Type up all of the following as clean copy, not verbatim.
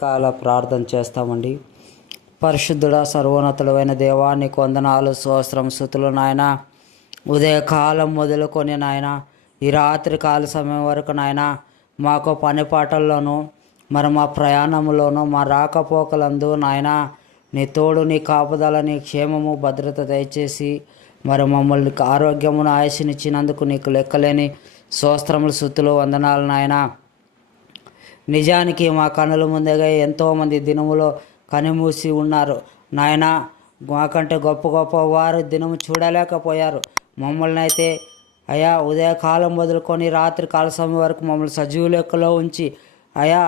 కాల ప్రార్థన చేస్తామండి. పరిశుద్ధుడా సర్వోన్నతుడైన దేవా నీకు వందనాలు, స్తోత్రం, స్తుతులు నాయన. ఉదయకాలం మొదలుకొని నాయన ఈ రాత్రి కాల సమయం వరకు నాయన మాకు పని పాటల్లోనూ మరి మా ప్రయాణంలోనూ మా రాకపోకలందు నాయన నీ తోడు, నీ కాపుదల, నీ క్షేమము, భద్రత దయచేసి మరి మమ్మల్ని ఆరోగ్యమును ఆయుష్నిచ్చినందుకు నీకు లెక్కలేని స్తోత్రములు, స్తుతులు, వందనాలు నాయన. నిజానికి మా కన్నుల ముందుగా ఎంతోమంది దినములో కనిమూసి ఉన్నారు నాయన. మాకంటే గొప్ప గొప్ప వారు దినము చూడలేకపోయారు. మమ్మల్ని అయితే అయా ఉదయకాలం మొదలుకొని రాత్రి కాల సమయం వరకు మమ్మల్ని సజీవ లెక్కలో ఉంచి అయా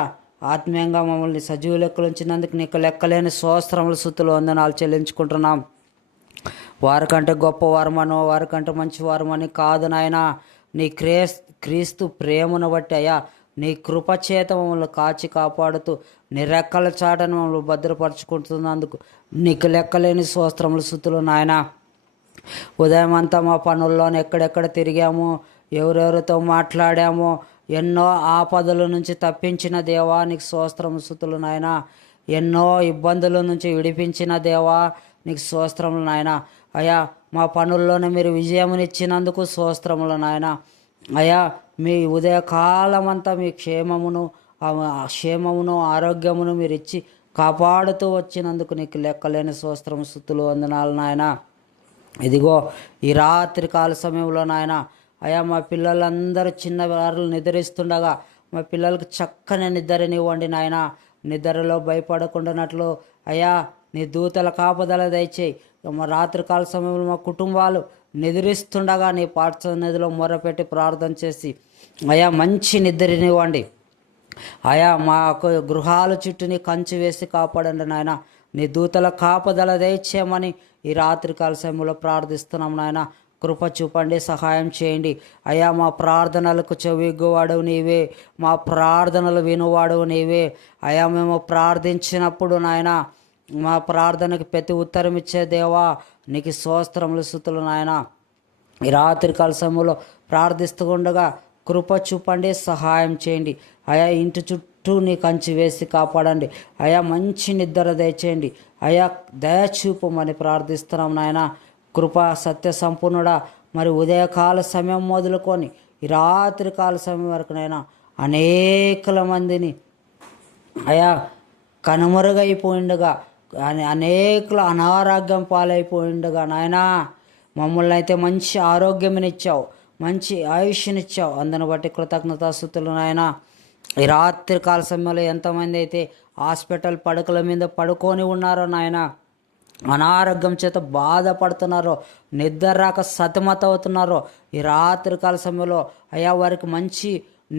ఆత్మీయంగా మమ్మల్ని సజీవ లెక్కలో ఉంచినందుకు నీకు లెక్కలేని స్తోత్రములు, స్తుతులు, వందనాలు చెల్లించుకుంటున్నాం. వారికంటే గొప్పవారమనో వారికంటే మంచివారమని కాదు నాయన. నీ క్రీస్తు ప్రేమను బట్టి అయ్యా నీ కృపచేత మమ్మల్ని కాచి కాపాడుతూ నీ రెక్కల చాటను మమ్మల్ని భద్రపరుచుకుంటున్నందుకు నీకు లెక్కలేని స్తోత్రములు, స్తుతులు నాయన. ఉదయం అంతా మా పనుల్లోనే ఎక్కడెక్కడ తిరిగాము, ఎవరెవరితో మాట్లాడామో, ఎన్నో ఆపదల నుంచి తప్పించిన దేవా నీకు స్తోత్రములు, స్తుతులు నాయన. ఎన్నో ఇబ్బందుల నుంచి విడిపించిన దేవా నీకు స్తోత్రములు నాయన. అయ్యా మా పనుల్లోనే మీరు విజయమునిచ్చినందుకు స్తోత్రములు నాయన. అయ్యా మీ ఉదయకాలం అంతా మీ క్షేమమును ఆరోగ్యమును మీరు ఇచ్చి కాపాడుతూ వచ్చినందుకు నీకు లెక్కలేని స్తోత్రం, స్తుతులు, వందనాలు నాయన. ఇదిగో ఈ రాత్రి కాల సమయంలో నాయన అయ్యా మా పిల్లలందరూ చిన్నవారు నిద్రిస్తుండగా మా పిల్లలకు చక్కని నిద్రనివ్వండి నాయన. నిద్రలో భయపడకుండానట్లు అయ్యా నీ దూతల కాపుదల దయచేయి. మా రాత్రి కాల సమయంలో మా కుటుంబాలు నిద్రిస్తుండగా నీ పాఠశాల మొరపెట్టి ప్రార్థన చేసి అయా మంచి నిద్రనివ్వండి. అయా మా గృహాల చుట్టూని కంచి వేసి కాపాడండి నాయన. నీ దూతల కాపుదల దయచేయమని ఈ రాత్రి కాల సమయంలో ప్రార్థిస్తున్నాం నాయన. కృప చూపండి, సహాయం చేయండి. అయ్యా మా ప్రార్థనలకు చెవిగువాడవు నీవే, మా ప్రార్థనలు వినువాడవు నీవే. అయా మేము ప్రార్థించినప్పుడు నాయన మా ప్రార్థనకి ప్రతి ఉత్తరం ఇచ్చే దేవా నీకు స్తోత్రములు, స్తుతులు నాయన. ఈ రాత్రి కాల సమయంలో ప్రార్థిస్తూ ఉండగా కృప చూపండి, సహాయం చేయండి. అయా ఇంటి చుట్టూ నీ కంచి వేసి కాపాడండి. అయా మంచి నిద్ర దయచేయండి. అయా దయచూపమని ప్రార్థిస్తున్నాం నాయన. కృప సత్య సంపూర్ణుడా మరి ఉదయకాల సమయం మొదలుకొని ఈ రాత్రి కాల సమయం వరకు నైనా అనేకల మందిని అయా కనుమరుగైపోయిండగా అనేకుల అనారోగ్యం పాలైపోయిండగా నాయనా మమ్మల్ని అయితే మంచి ఆరోగ్యమునిచ్చావు, మంచి ఆయుష్నిచ్చావు. అందును బట్టి కృతజ్ఞతాస్తుతులు నాయన. ఈ రాత్రి కాల సమయంలో ఎంతమంది అయితే హాస్పిటల్ పడకల మీద పడుకొని ఉన్నారో నాయన, అనారోగ్యం చేత బాధపడుతున్నారో, నిద్ర రాక సతమతవుతున్నారో, ఈ రాత్రి కాల సమయంలో అయ్యా వారికి మంచి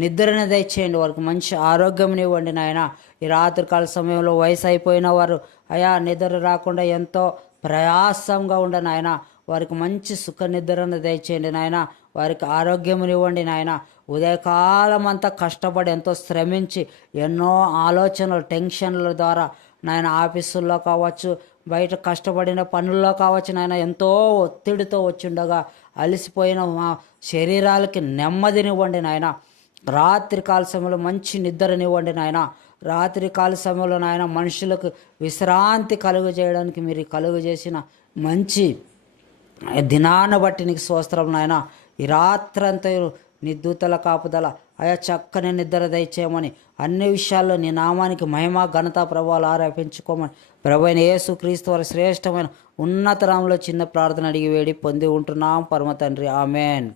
నిద్రని దయచేయండి, వారికి మంచి ఆరోగ్యం ఇవ్వండి నాయన. ఈ రాత్రి కాల సమయంలో వయసు అయిపోయిన వారు అయ్యా నిద్ర రాకుండా ఎంతో ప్రయాసంగా ఉండ నాయన, వారికి మంచి సుఖ నిద్రను దయచేయండి నాయన. వారికి ఆరోగ్యమునివ్వండి నాయన. ఉదయకాలం అంతా కష్టపడి ఎంతో శ్రమించి ఎన్నో ఆలోచనలు టెన్షన్ల ద్వారా నాయన ఆఫీసుల్లో కావచ్చు, బయట కష్టపడిన పనుల్లో కావచ్చు నాయన ఎంతో ఒత్తిడితో వచ్చిండగా అలసిపోయిన మా శరీరాలకి నెమ్మదినివ్వండి నాయన. రాత్రి కాల సమయంలో మంచి నిద్రనివ్వండి నాయన. రాత్రి కాల సమయంలో నాయన మనుషులకు విశ్రాంతి కలుగు చేయడానికి మీరు కలుగు చేసిన మంచి దినాన్ని బట్టి నీకు స్తోత్రం నాయన. ఈ రాత్రంతా నీ దూతల కాపుదల అయా చక్కని నిద్ర దయచేయమని, అన్ని విషయాల్లో నీ నామానికి మహిమ ఘనత ప్రభావాలు ఆరోపించుకోమని ప్రభువైన యేసు క్రీస్తు వారి శ్రేష్టమైన ఉన్నత నామములో చిన్న ప్రార్థన అడిగి వేడి పొంది ఉంటున్నాం పరమ తండ్రి, ఆమెన్.